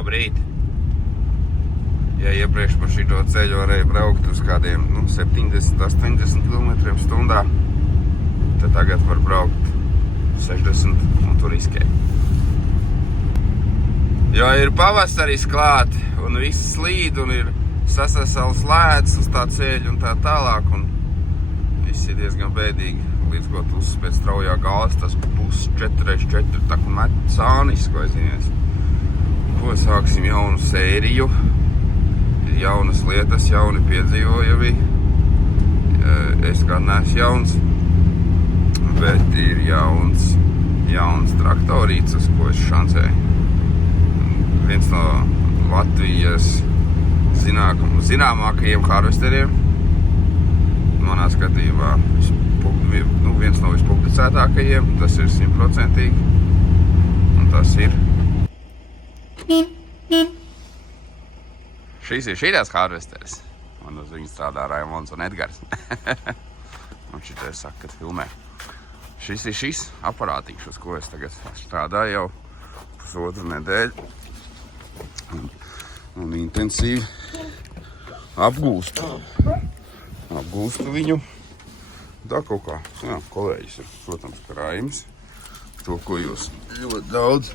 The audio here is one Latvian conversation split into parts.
Labrīt! Ja iepriekš pa šito ceļu varēja braukt uz kādiem 70-80 km/h, tad tagad var braukt 60 un tur izskēt. Jo ir pavasaris klāt un viss slīd un ir sasasals lēts uz tā ceļu un tā tālāk un viss ir diezgan bēdīgi. Līdz ko tu uzspēc straujā gāzes, tas plus 4x4 taku met sānis, ko aizinies. Ko sāksim jaunu sēriju, ir jaunas lietas, jauni piedzīvojumi. Es kā neesmu jauns, bet ir jauns traktorīts, uz ko es šancēju. Viens no Latvijas zināmākajiem harvesteriem, manā skatījumā, viens no vispublicētākajiem, tas ir 100%, un tas ir. Šīs ir šīs harvesteris, man uz viņu strādā Raimonds un Edgars, un šitais saka, kad filmē. Šis ir šis aparātīšs, uz ko es tagad strādāju jau pusotru nedēļu. Un intensīvi apgūstu viņu. Tā kaut kā, kolēģis ir, protams, Raims. To, ko jūs ļoti daudz,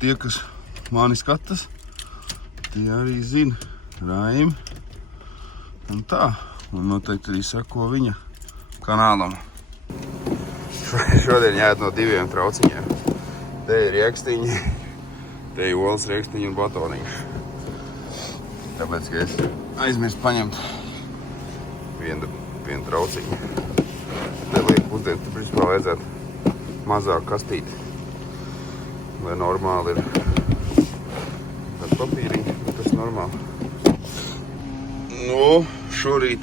tie, kas mani skatās, tie arī zina Raimi. Un tā, un noteikti arī sako viņa kanālam. Šodien jāiet no 2 trauciņiem. Te ir riekstiņi. Te ir olas riekstiņi un batoniņš. Tāpēc, ka es aizmirstu paņemt vienu trauciņu. Te liek pusdienu, te principā vajadzētu mazāk kastīti. Lai normāli ir ar papīriņu, bet tas normāli. Šorīt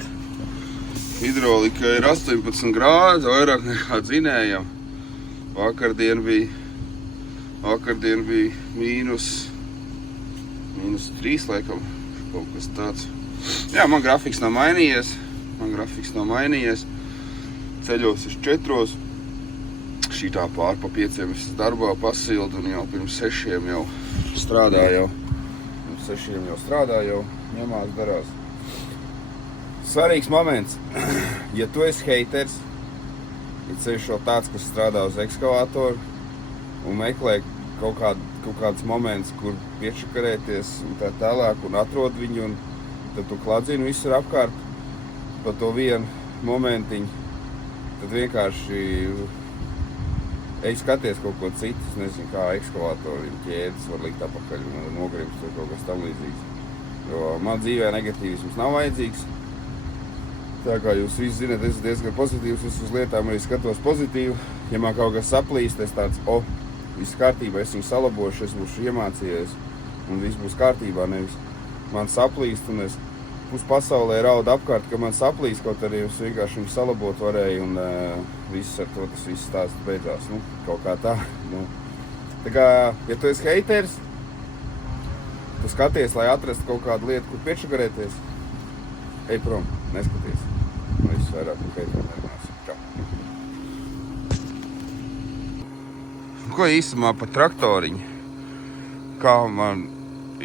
hidrolika ir 18 grādi, vairāk nekā dzinējam. Vakardien bija mīnus 3, laikam, kaut kas tāds. Jā, man grafiks nav mainījies. Ceļos es 4. Šitā pār pa 5 es darbā pasildu un jau pirms 6 jau strādāju. Ņemās darās. Svarīgs moments. Ja tu esi heiters, ja ceļš vēl tāds, kas strādā uz ekskavātoru, un meklē kaut kāds moments, kur piečakarēties un tā tālāk, un atrod viņu, un tad tu kladzini visur apkārt pa to vienu momentiņu, tad vienkārši ej skaties kaut ko citu, es nezinu, kā ekskavātori ķēdes var likt apakaļ un nogrimst vai kaut kas tam līdzīgs. Jo man dzīvē negatīvisms nav vajadzīgs. Tā kā jūs visi zināt, es esmu diezgan pozitīvs, es uz lietām arī skatos pozitīvi. Ja man kaut kas saplīst, es tāds, viss kārtībā, es viņu salabošu, es būšu iemācījies un viss būs kārtībā, nevis man saplīst un es pus pasaulē raudu apkārt, ka man saplīst, kaut arī es vienkārši viņu salabot varēju un viss ar to tas viss stāsts beidzās, kaut kā tā. Tā kā, ja tu esi heiters, tu skaties, lai atrastu kaut kādu lietu, kur piečakarēties, ej prom, neskaties. Viss vairāk un pēc nerunāsim. Čau. Ko īstumā par traktoriņu? Kā man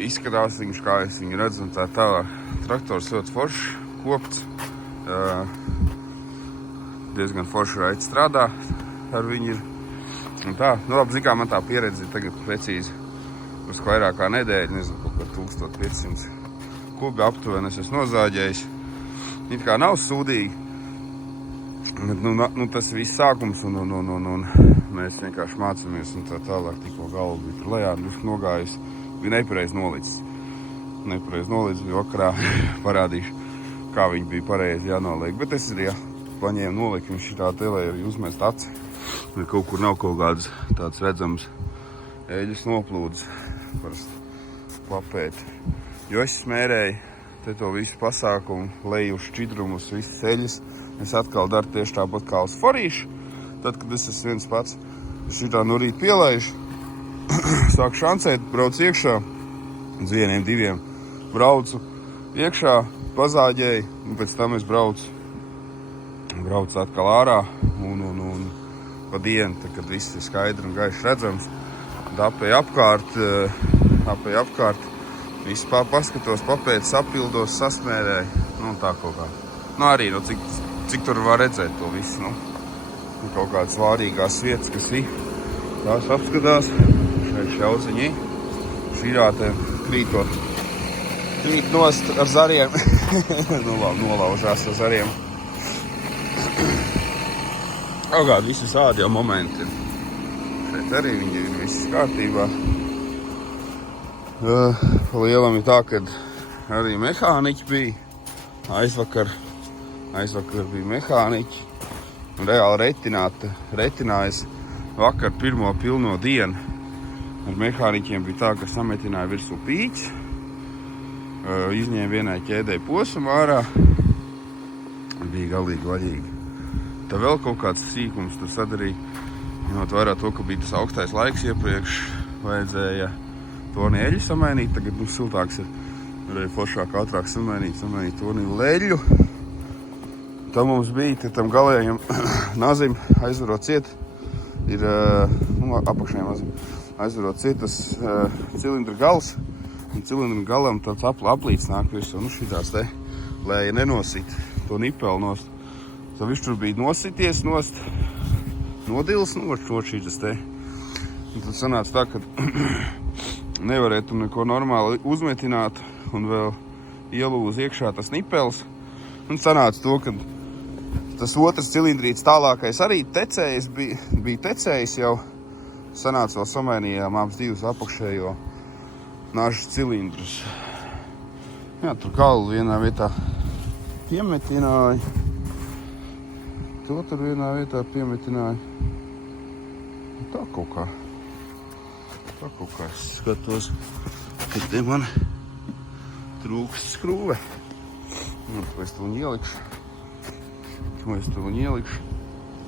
izskatās viņš, kā es viņu redzu un tā tālāk. Traktors ļoti foršs, kopts. Diezgan forši raiti strādā ar viņu ir. Un tā, labi, zin kā man tā pieredze ir tagad precīzi uz vairāk kā nedēļu, nezinu, kaut kā 1500 kubi aptuveni es esmu nozāģējis. It kā nav sūdīgi, bet tas viss sākums un mēs vienkārši mācāmies un tā tālāk tikko galva bija tur lejā, nogājis, bija nepareiz nolicis. Bija vakarā parādīšu, kā viņi bija pareizi jānoliek, bet es arī paņēmu noliku viņš šitā te, lai arī uzmest aci, vai kaut kur nav kaut kādas tāds redzams eļas noplūdes, parasti klapēt. Jo es smērēju te to visu pasākumu, leju šķidrumus, visas eļas. Es atkal daru tieši tāpat kā uz forīšu. Tad, kad es esmu viens pats, es šitā no rīta pielaišu, sāku šancēt, braucu iekšā, uz 1-2 braucu iekšā, pazāģēju, un pēc tam es braucu atkal ārā, un pa dienu, tad, kad viss ir skaidri un gaiši redzams, dapēju apkārt, apēju apkārt. Visu paskatos, papēc, sapildos, sasmērēju. Nu, tā kaut kā. Nu, arī, nu, cik tur var redzēt to visu, nu. Kaut kādas vārīgās vietas, kas ir. Tās apskatās. Šeit šauziņi. Širātē krītot. Krīt nost ar zariem. Nolaužās ar zariem. Augād visi sādi jau momenti. Šeit arī viņi ir viss kārtībā. Lielam ir tā, kad arī mehāniķi bija. Aizvakar bija mehāniķi. Reāli retinājas vakar pirmo pilno dienu. Ar mehāniķiem bija tā, ka sametināja virsū pīķis. Izņēma vienai ķēdei posumu ārā. Bija galīgi vaļīgi. Tā vēl kaut kāds sīkums tur sadarīja. Ņemot vērā to, ka bija tas augstais laiks iepriekš, vajadzēja torni eļu samainīt. Tagad mums siltāks ir. Varēja foršāk, ātrāk samainīt torni leļu. Tā mums bija, te tam galējam nazim aizvarot ciet. Ir apakšējiem nazim aizvarot ciet tas cilindra gals. Un cilindra galam tāds aplīts nāk virsū. Nu šitās te, lai nenosit to nipeli nost. Tad viņš tur bija nosities nost. Nodils šīs te. Un tad sanāca tā, ka nevarētu neko normāli uzmetināt un vēl ielūz iekšā tas nipels. Un sanāca to, ka tas otrs cilindrīts tālākais arī tecējis, bija tecējis jau. Sanāca vēl samainījām abas divas apakšējo nažas cilindrus. Jā, tur galu vienā vietā piemetināja. To tur vienā vietā piemetināja. Tā kaut kā es skatos, ka te man trūkst skrūve. Nu, to es tuliņ ielikšu.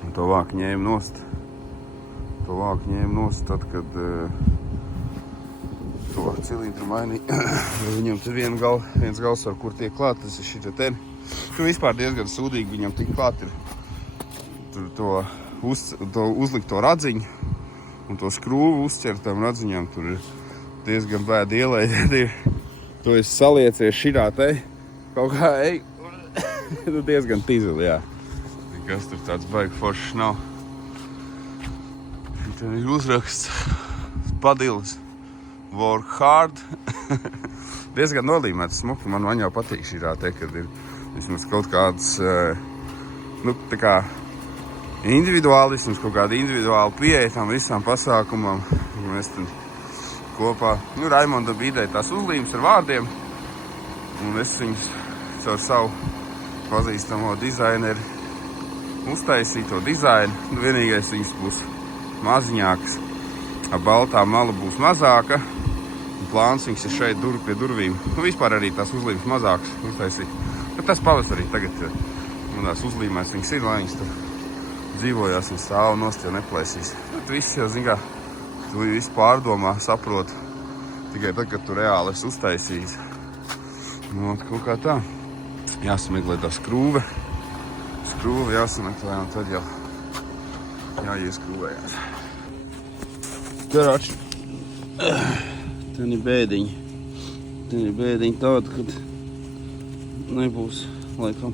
Un to vāku ņēmu nost. Tad, kad to cilindru mainīja. Viņam tur viens gals, ar kur tiek klāt, tas ir šita te. Tur vispār diezgan sūdīgi viņam tik klāt ir. Tur to uzlikt to radziņu un to skrūvu uzķert tam radziņām. Tur ir diezgan bēdi ielēt. To es saliecies šitā te. Kaut kā diezgan tizuli, jā. Kas tur tāds baigi foršs nav. Tur ir uzraksts Padilis. Work hard. Diezgan nolīmēts smuki. Man jau patīk šitā te, kad ir vismaz kaut kāds, nu, tā kā individuālisms, kaut kāda individuāla pieeja tam visām pasākumam. Mēs tur kopā, nu, Raimonda bija ideja tās uzlīmes ar vārdiem. Un es viņus caur savu pazīstamo dizaineru uztaisīju to dizainu. Nu, vienīgais viņas būs maziņāks. Ar baltā mala būs mazāka. Un plāns viņas ir šeit pie durvīm. Nu, vispār arī tās uzlīmes mazākas uztaisīt. Bet tas pavasarī tagad manās uzlīmēs viņas ir, lai viņas tur dzīvojās un stāv nost, jau neplēsīs. Bet viss jau, zin kā, tu visu pārdomā, saprot. Tikai tad, kad tu reāli esi uztaisījis. Nu, kaut kā tā. Jāsameklē tā skrūve. Skrūve jāsameklē un tad jau jāieskrūvējās. Karoči. Ten ir bēdiņi. Tāda, kad nebūs laikam.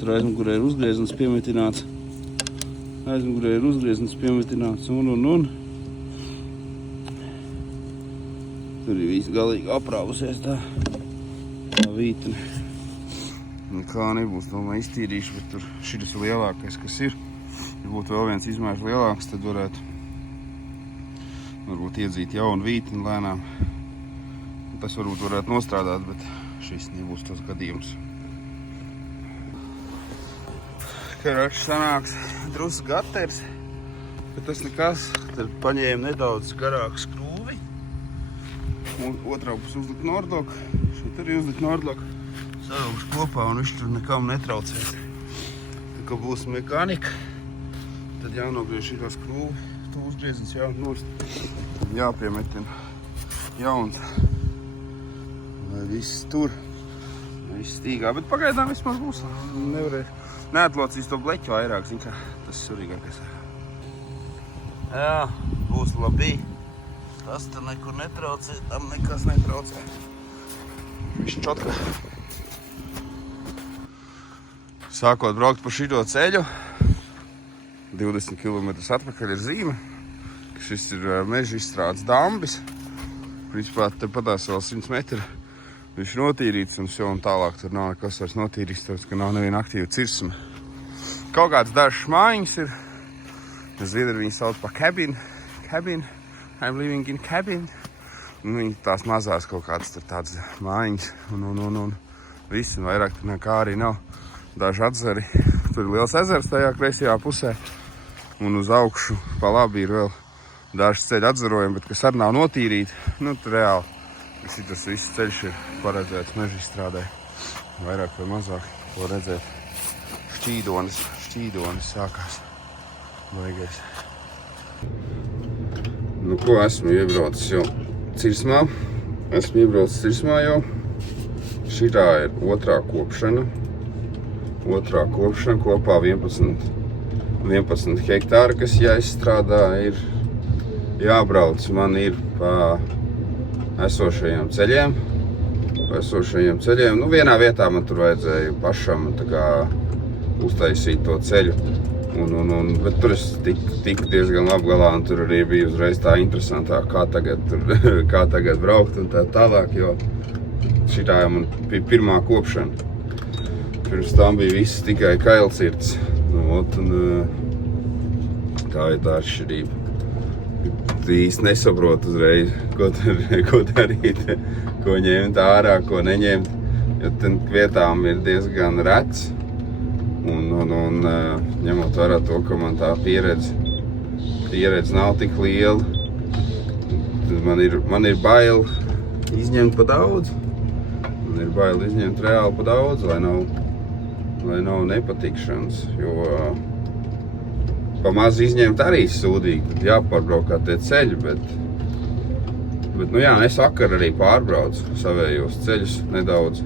Tur aizmugurē ir uzgriezens piemetināts. Un. Tur ir viss galīgi aprāvusies tā vītne. Nekā nebūs, domāju, iztīrīšu, bet tur šitas ir lielākais, kas ir. Ja būtu vēl viens izmērs lielāks, tad varbūt iedzīt jaunu vītni lēnām. Tas varētu nostrādāt, bet šis nebūs tas gadījums. Karoči sanāks drusku gaters, bet tas nekas. Tad paņēmu nedaudz garāku skrūvi. Otrā būs uzlikt nordloku. Šeit arī uzlikt nordloku. Savilkšu kopā un viņš tur nekam netraucēs. Tad, kad būs mekanika, tad jānogriež šito skrūvi. To uzgriezens jānost. Jāpiemetina jauns. Lai viss tur. Viss stīgā. Bet pagaidām vismaz būs. Neatlocīs to bleķu vairāk. Zin kā, tas ir surīgākais. Jā, būs labi. Tas te nekur netraucē, tam nekas netraucē. Viss čotka. Sākot braukt pa šito ceļu, 20 km atpakaļ ir zīme, ka šis ir meža izstrādes dambis. Principā te patās vēl 100 metri viņš notīrīts un jau un tālāk tur nav nekas vairs notīrīts, tāpēc, ka nav neviena aktīva cirsme. Kaut kāds dažs mājiņas ir, zviedri viņu sauc pa cabin, I'm living in cabin. Un viņi tās mazās kaut kādas tur tādas mājiņas un viss, un vairāk tur nekā arī nav. Daži atzari, tur ir liels ezers tajā kreisajā pusē, un uz augšu pa labi ir vēl daži ceļi atzarojumi, bet kas arī nav notīrīti, nu tur reāli šitas viss ceļš ir paredzēts meža izstrādē. Vairāk vai mazāk, ko redzēt, šķīdonis sākās, baigais. Nu ko, esmu iebraucis jau Cirsmā, jau. Šitā ir otrā kopšana kopā 11 hektāri, kas jāizstrādā, ir jābrauc. Man ir pa esošajiem ceļiem. Nu, vienā vietā man tur vajadzēja pašam tā kā uztaisīt to ceļu. Bet tur es tiku diezgan labi galā, un tur arī bija uzreiz tā interesantāk, kā tagad braukt un tā tālāk, jo šitā jau man bija pirmā kopšana. Pirms tam bija viss tikai kailcirts. Tā ir tā atšķirība. Īsti nesaprotu uzreiz, ko darīt, ko ņemt ārā, ko neņemt, jo ten vietām ir diezgan rets. Un ņemot vērā to, ka man tā pieredze nav tik liela, man ir bail izņemt pa daudz. Man ir bail izņemt reāli pa daudz, lai nav nepatikšanas, jo pa maz izņemt arī sūdīgi, tad jāpārbraukā tie ceļi, bet nu jā, es vakar arī pārbraucu savējos ceļus nedaudz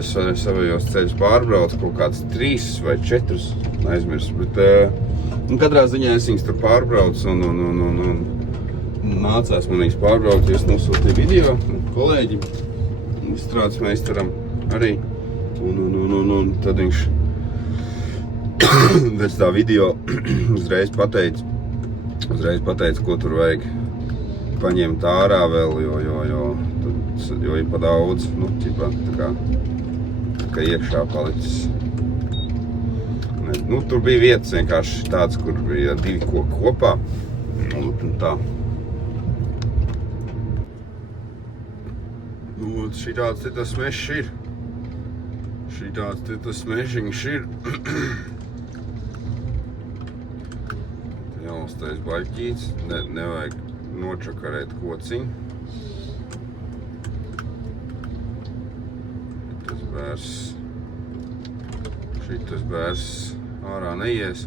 es savējos ceļus pārbraucu, kaut kāds 3 vai 4 aizmirsu, bet katrā ziņā es viņus tur pārbraucu un nācās man viņus pārbraukt, es nosūtīju video kolēģim, izstrādes meistaram arī, un tad viņš pēc tā video uzreiz pateica, ko tur vajag paņemt ārā vēl, jo ir pa daudz, tā kā iekšā palicis. Tur bija vietas vienkārši tāds, kur bija 2 koki kopā, un tā. Šitāds te tas mežs ir. Šitāds te tas mežiņš ir. Jāuztais baļķīts, nevajag nočakarēt kociņu. Šitas bērs ārā neies.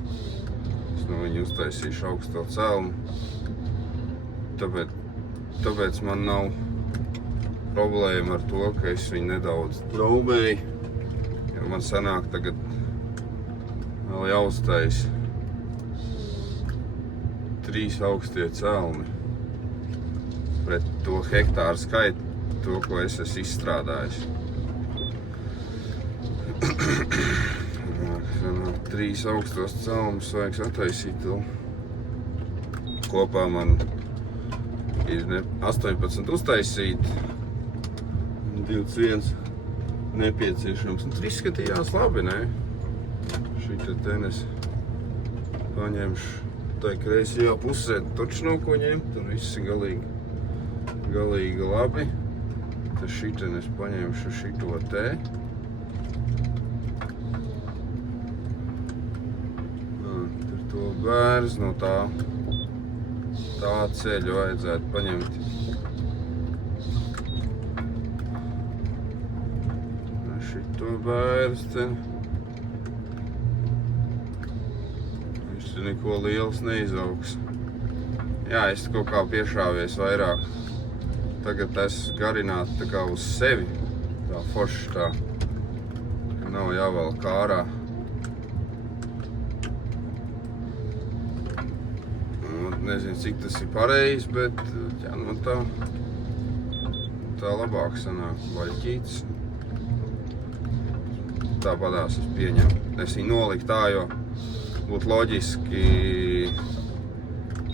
Es no viņu uztaisīšu augsto celmu. Tāpēc man nav problēma ar to, ka es viņu nedaudz traumēju. Jo man sanāk tagad vēl jāuztais 3 augstie celmi pret to hektāru skaitu, to, ko es esmu izstrādājis. 3 augstos celmus vajag attaisīt. Kopā man ir 18 uztaisīt, 21 nepieciešams. Tur izskatījās labi, ne? Šitā tenis paņemšu tai kreisajā pusē, taču nav ko ņemt, tur viss ir galīgi labi. Tad šitien es paņemšu šito te. Bērs no tā ceļa vajadzētu paņemt. Šito bērs te. Viņš te neko liels neizaugs. Jā, es kaut kā piešāvies vairāk. Tagad es garinātu tā kā uz sevi. Tā forši tā. Nav jāvelk ārā. nezinu, cik tas ir pareizi, bet jā, nu tā labāk sanāk vaļķītis. Tāpadās es pieņemu. Es viņu noliku tā, jo būtu loģiski,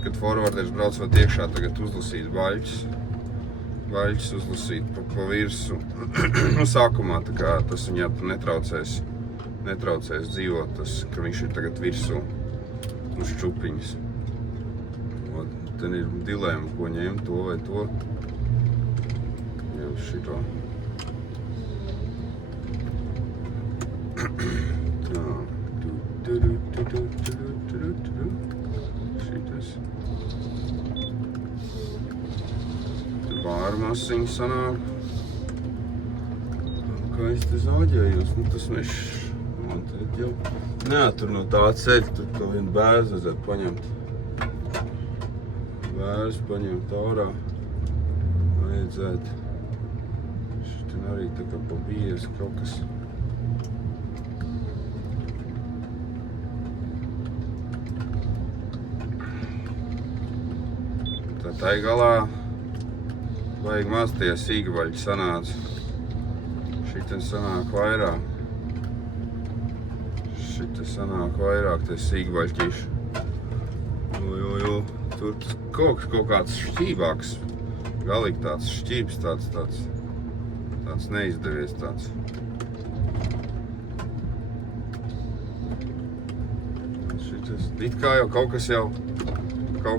kad forwarders braucot iekšā, tagad uzlasīt baļķis uzlasīt pa virsu. Nu, sākumā tā kā tas viņā netraucēs dzīvot, tas, ka viņš ir tagad virsū uz čupiņas. Tad ir dilēma, ko ņemt, to vai to. Jau šito. Tā. Šitas. Pārmasiņi sanāk. Kā es te zāģējos, nu tas mešs. Man tagad jau neatur no tā ceļa, tur to vienu bērzu vajadzētu paņemt. Bērzu paņemt ārā. Vajadzētu. Šitin arī tā kā pa biezi kaut kas. Tai galā vajag maz tie sīkbaļi sanāca. Šitas sanāk vairāk. Šitas sanāk vairāk tie sīkbaļķīši. Jo, tur kaut kāds šķībāks. Galīgi tāds šķības, tāds neizdevies tāds. Šitas, it kā jau kaut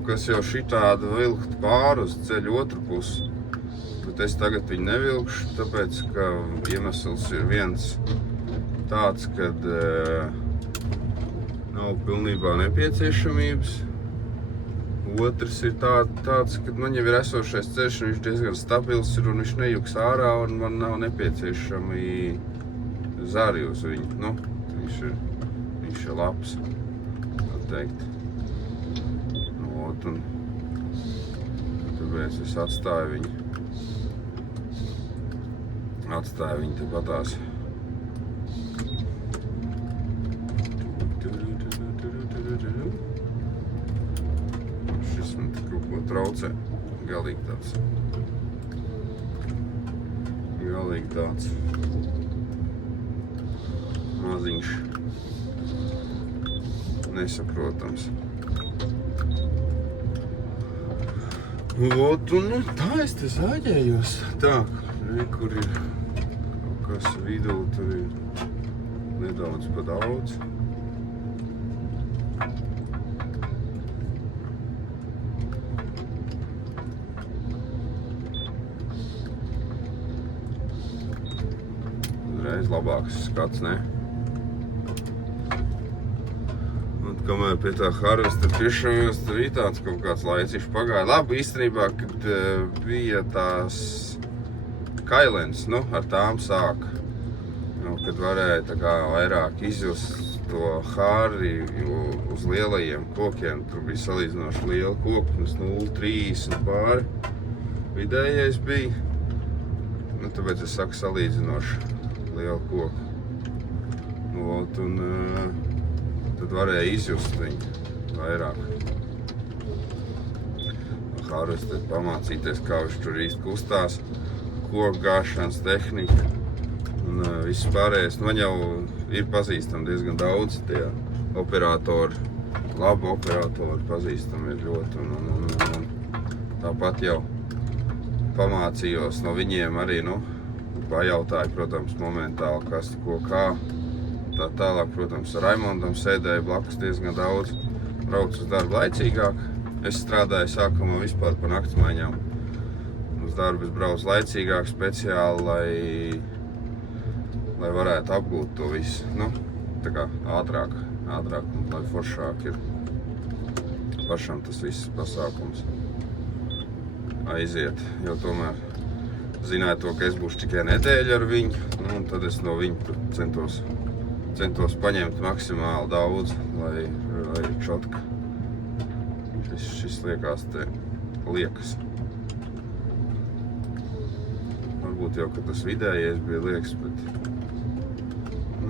kas jau šitādu vilkt pāri uz ceļu otru pusi, bet es tagad viņu nevilkšu, tāpēc, ka iemesls ir viens tāds, kad nav pilnībā nepieciešamības. Otrs ir tāds, kad man jau ir esošais ceļš, un viņš diezgan stabils ir, un viņš nejuks ārā, un man nav nepieciešami zari uz viņu. Nu, viņš ir labs, tā teikt. Un tāpēc es atstāju viņu tepatās. Šis man kaut ko traucē. Galīgi tāds maziņš, nesaprotams. Un tā es te zāģējos. Tā, kur ir kaut kas vidū, tur ir nedaudz pa daudz. Uzreiz labāks skats, ne? Kamēr pie tā harvesta piešavījos, tur ir tāds kaut kāds laiciņš pagāja. Labi, īstenībā, kad bija tās kailens, nu, ar tām sāka. Nu, kad varēja tā kā vairāk izjust to hāri uz lielajiem kokiem. Tur bija salīdzinoši liela koka, mums 0,30 pāri. Vidējais bija. Nu, tāpēc es saku salīdzinoši liela koka. Un tad varēja izjust viņu vairāk. Harvestēt, pamācīties, kā viņš tur īsti kustās, koku gāšanas tehnika un viss pārējais. Man jau ir pazīstami diezgan daudz tie operatori, labi operatori pazīstami ir ļoti. Un tāpat jau pamācījos no viņiem arī, nu, pajautāju, protams, momentāli, kas, ko, kā. Tā tālāk, protams, ar Raimondam sēdēju blakus diezgan daudz, braucu uz darbu laicīgāk. Es strādāju sākumā vispār pa naktsmaiņām. Uz darbu es braucu laicīgāk speciāli, lai varētu apgūt to visu. Nu, tā kā ātrāk, un lai foršāk ir pašam tas viss pasākums aiziet. Jo tomēr zināju to, ka es būšu tikai nedēļu ar viņu, un tad es no viņa centos paņemt maksimāli daudz, lai čotka. Šis liekas te liekas. Varbūt jau, ka tas vidējais bija liekas, bet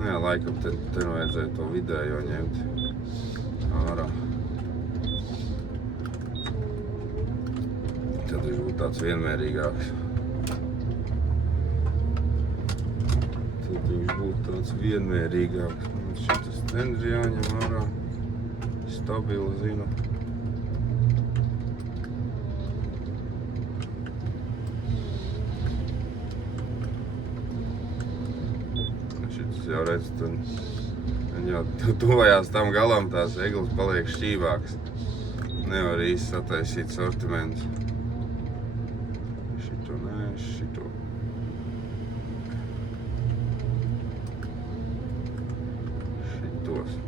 nē, laikam te vajadzēja to vidējo ņemt ārā. Tad viņš būtu tāds vienmērīgāks. Šitas tendri jāņem ārā. Stabili zinu. Šitas jau redz, tad jau tuvajās tam galam tās eglis paliek šķīvākas. Nevar īsti sataisīt sortimentu. Šito nē, šito.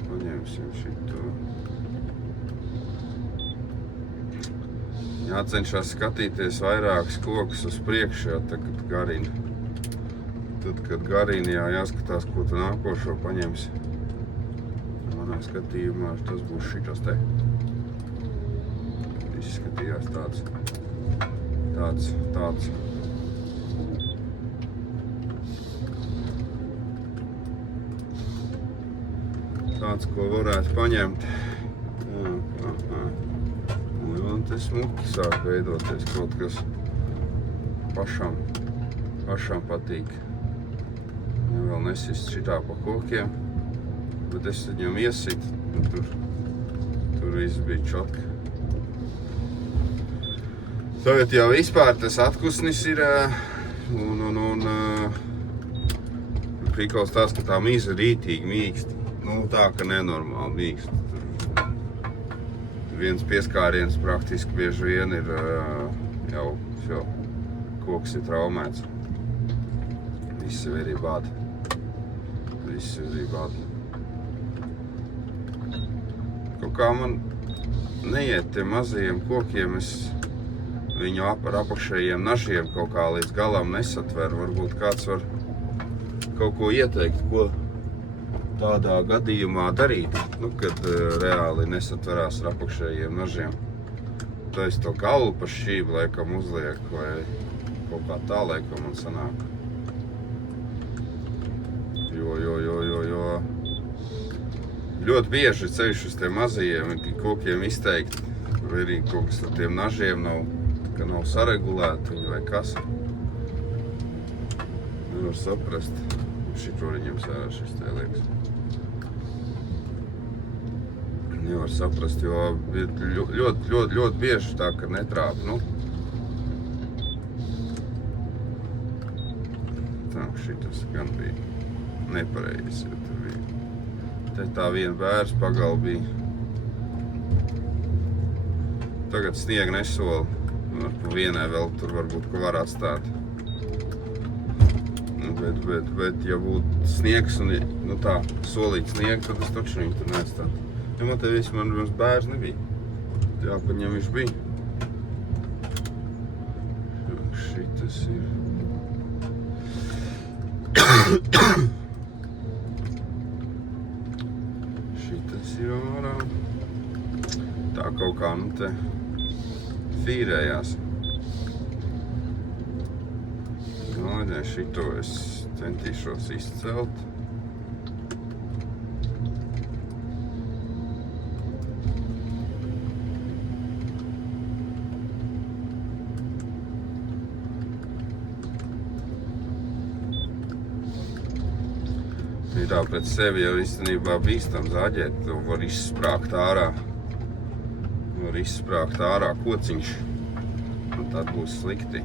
Paņemsim šito. Jācenšas skatīties vairākus kokus uz priekšu, tad, kad garina. Tad, kad garina, jāskatās, ko tu nākošo paņemsi. Manā skatījumā tas būs šitas te. Izskatījās tāds. Tāds, ko varētu paņemt. Un te smuki sāk veidoties kaut kas pašam patīk. Ja vēl nesist šitā pa kokiem, bet es viņam iesitu, tur viss bija čotka. Tagad jau vispār tas atkusnis ir, un prikals tās, ka tā mīza rītīgi mīksta. Nu, tā, ka nenormāli mīksta. Viens pieskāriens praktiski bieži vien ir jau koks ir traumēts. Visi ir bādi. Kaut kā man neiet tiem mazajiem kokiem, es viņu ar apakšējiem nažiem kaut kā līdz galam nesatveru. Varbūt kāds var kaut ko ieteikt, ko tādā gadījumā darīt, kad reāli nesatverās ar apakšējiem nažiem. Tā es to galvu pa šķību laikam uzlieku, vai kaut kā tā laikam man sanāk. Jo ļoti bieži ceļš uz tiem mazajiem kokiem izteikt, vai arī kaut kas ar tiem nažiem nav saregulēti vai kas. Nevar saprast. Šito viņam sērā šis te liekas. Nevar saprast, jo ļoti bieži tā, ka netrāp, Tā, šitas gan bija nepareizi, jo tur bija. Te tā viena bērs pagal bija. Tagad sniega nesola. Pa vienai vēl tur varbūt, ko var atstāt. Bet ja būtu sniegs un tā solīt sniegu, tad es taču viņu tur neatstātu. Ja man te vismaz bērns nebija. Jāpaņem viņš bija. Šitas ir. Šitas ir ārā. Tā kaut kā te fīrējās. Šito es centīšos izcelt. Tā pēc sevi jau īstenībā bīstam zaģēt, to var izsprāgt ārā. Var izsprāgt ārā kociņš, un tad būs slikti.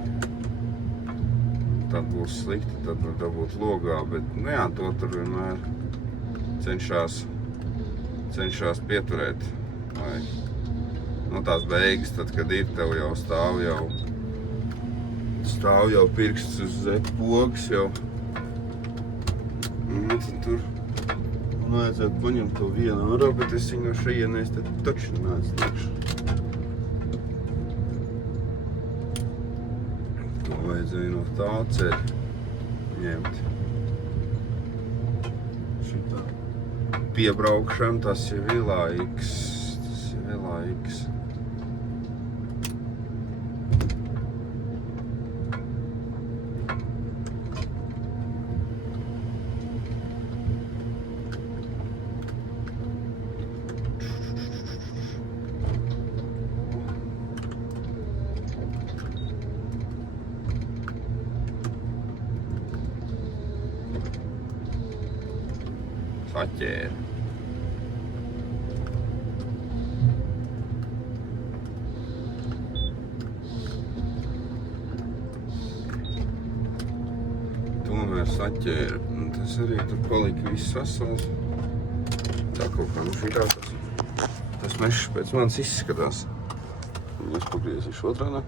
Tad var dabūt logā, bet, to tur vienmēr cenšās pieturēt. Lai, tās beigas, tad, kad ir, tev jau stāv jau pirksts uz pogas jau. Tad tur man vajadzētu paņemt to vienu ārā, bet es viņu no šejienēs tad taču neatstākšu. Vajadzēja no tā ceļa ņemt. Šitā piebraukšana, tas jau ir laiks. saķēri. Tomēr saķēri. Un tas arī tur palika viss sasals. Tā kaut kā, nu šitā tas mešs pēc manis izskatās. Es pagriezīšu otrādā.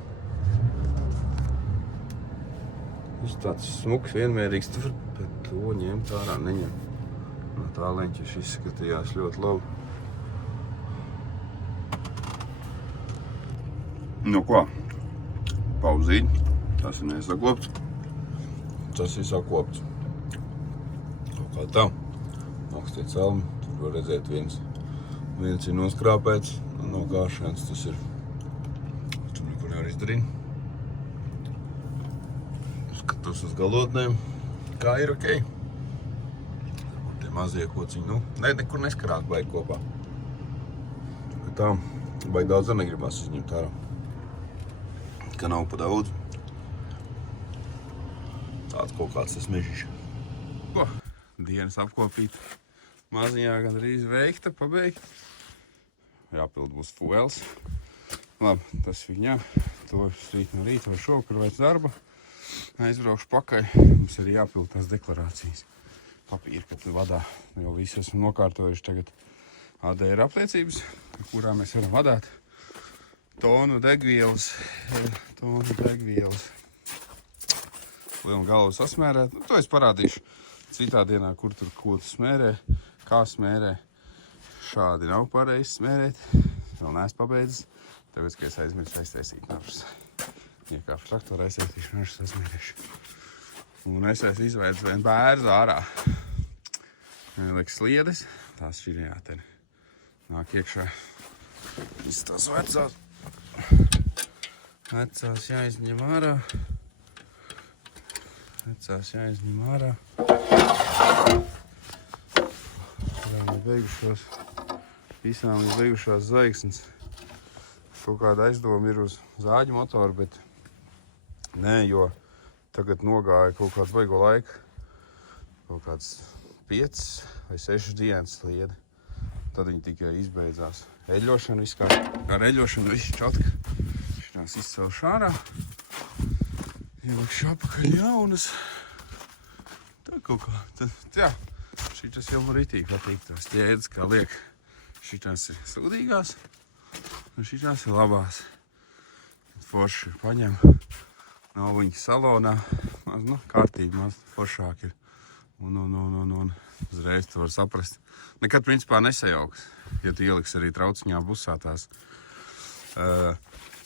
Tas tāds smuks, vienmērīgs tur, bet to ņemt ārā neņem. No tā leņķis izskatījās ļoti labi. Nu ko? Pauzīt. Tas ir nesaklopts. Tas ir saklopts. Kaut kā tā. Augstie celmi. Tur var redzēt viens ir noskrāpēts. No gāšanas tas ir. Tur neko nevar izdarīt. Skatos uz galotnēm. Kā ir ok. Tie mazie kociņi. Nu, nekur neskarās baigi kopā. Tā. Baigi daudz negribās izņemt ārā. Ka nav pa daudz. Tāds kaut kāds tas mežiņš. Ko? Dienas apkopīt. Maziņā gandrīz veikta, pabeigta. Jāpild būs fuels. Labi, tas viņā. To rīt no rīta vai šovakar vairs darba. Aizbraukšu pakaļ. Mums arī jāpild tās deklarācijas. Papīri, kad vadā. Jau visi esmu nokārtojuši tagad ADR apliecības, kurā mēs varam vadāt tonu degvielas. Lielu galvu sasmērēt. Nu, to es parādīšu citā dienā, kur tur ko tu smērē, kā smērē. Šādi nav pareizi smērēt. Vēl neesmu pabeidzis. Tāpēc, ka es aizmirsu aiztaisīt našus. Iekāpšu traktoru, aiztaisīšu našus sasmērēšu. Un es esmu izvēdis vien bērzu ārā. Liek sliedes. Tās šķirījā te nāk iekšā. Viss tās vecās. Vecās jāizņem ārā. Visām ir beigušās zvaigznes. Kaut kāda aizdoma ir uz zāģu motoru, bet nē, jo tagad nogāja kaut kāds baigo laiku. Kaut kāds 5 vai 6 dienas sliedi. Tad viņi tikai izbeidzās. Eļļošana viss kā. Ar eļļošanu viss čotka. Šitās izcelšu ārā. Ielikšu apakaļ jaunas. Tā kaut kā. Tad, jā, šitas jau ritīgi patīk tās ķēdes, kā liek. Šitās ir sūdīgās, un šitās ir labās. Forši paņem. Nav viņi salonā. Maz, nu, kārtīgi maz foršāk ir. Un uzreiz tu var saprast. Nekad principā nesajauks. Ja tu ieliks arī trauciņā busā tās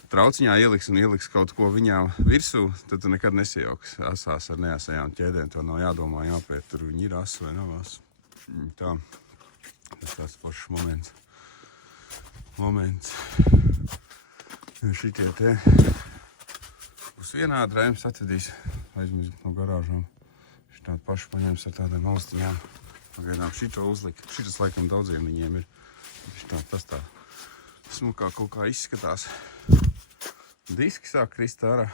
trauciņā ieliks un ieliks kaut ko viņām virsū, tad tu nekad nesajauks asās ar neasajām ķēdēm. To nav jādomā, jāpēt, tur viņi ir asi vai nav asi. Tā, tas tāds foršs moments. Šitie te būs vienādi, Raims atvedīs aizmuz no garāžām. Šitādi paši paņems ar tādām austiņām. Pagaidām šito uzlika. Šitas laikam daudziem viņiem ir. Šitādi tas tā smukā kaut kā izskatās. Diski sāk krist ārā.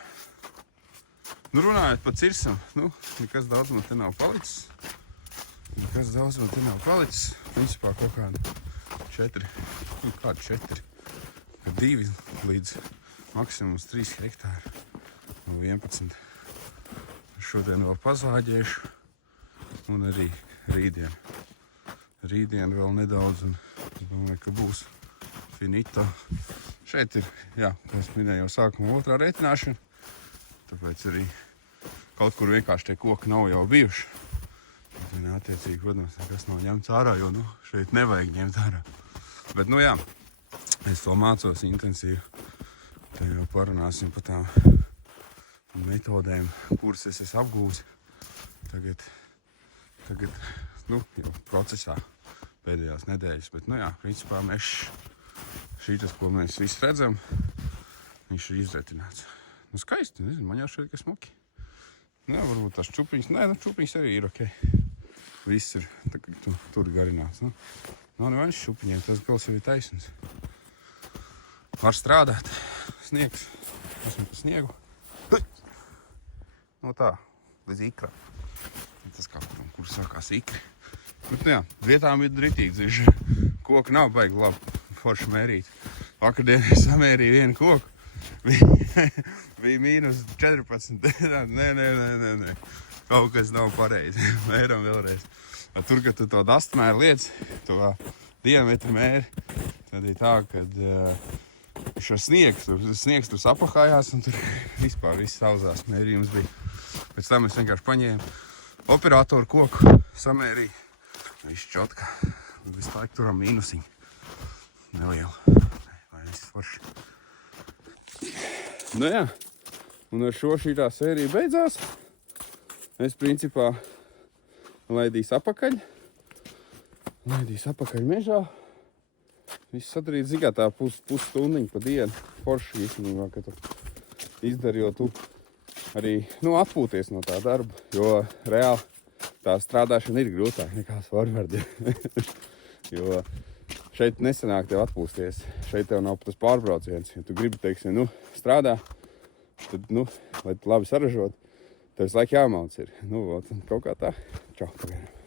Nu, runājot par cirsam, nu, nekas daudz man te nav palicis. Principā kaut kādi 4, nu, kādi 4, 2 līdz maksimums 3 hektāri no 11. Šodien vēl pazāģēšu un arī rītdien. Rītdien vēl nedaudz un domāju, ka būs finito. Šeit ir, jā, kā es minēju jau sākuma otrā rētināšana, tāpēc arī kaut kur vienkārši tie koki nav jau bijuši. Bet, attiecīgi, protams, nekas nav ņemts ārā, jo, nu, šeit nevajag ņemt ārā. Bet, nu jā, es to mācos intensīvi. Te jau parunāsim par tām metodēm, kuras es esmu apgūs. Tagad, nu, jau procesā pēdējās nedēļas, bet, nu jā, principā mešs. Šītas, ko mēs visi redzam, viņš ir izretināts. Nu, skaisti, nezinu, man jau šeit, ka smuki. Nu, jā, varbūt tās čupiņas, nē, čupiņas arī ir ok. Viss ir, tur garināts, nu. Nav nevaņas čupiņiem, tas gals jau ir taisns. Var strādāt, sniegs, esmu pa sniegu. Nu tā, līdz ikra. Tas kā, kur sākās ikri. Bet, jā, vietām ir dritīgi dzīvi. Koku nav baigi labi forši mērīt. Vakardien samērīju vienu koku. Bija mīnus 14. Nē. Kaut kas nav pareizi. Mēram vēlreiz. Tur, kad tu to dastmēru liec, to diametru mēri, tad ir tā, kad šo sniegs tur sapakājās un tur vispār viss sauzās mērījums bija. Pēc tam es vienkārši paņēmu operatoru koku, samērīju. Viss čotka. Visu laiku turam mīnusiņu. Nelielu. Vai viss forši. Nu jā, un ar šo šitā sērija beidzās. Es principā laidīs apakaļ mežā. Viss sadarīt zigā tā pusstundiņu pa dienu. Forši īstenībā, ka tu izdari, jo tu arī, atpūties no tā darba, jo reāli tā strādāšana ir grūtāk nekā forwardi. Jo šeit nesanāk tev atpūsties. Šeit tev nav tas pārbrauciens. Ja tu gribi, teiksim, strādā, tad, lai labi saražot, tev visu laiku jāmauc ir. Kaut kā tā. Čau, pagaidām.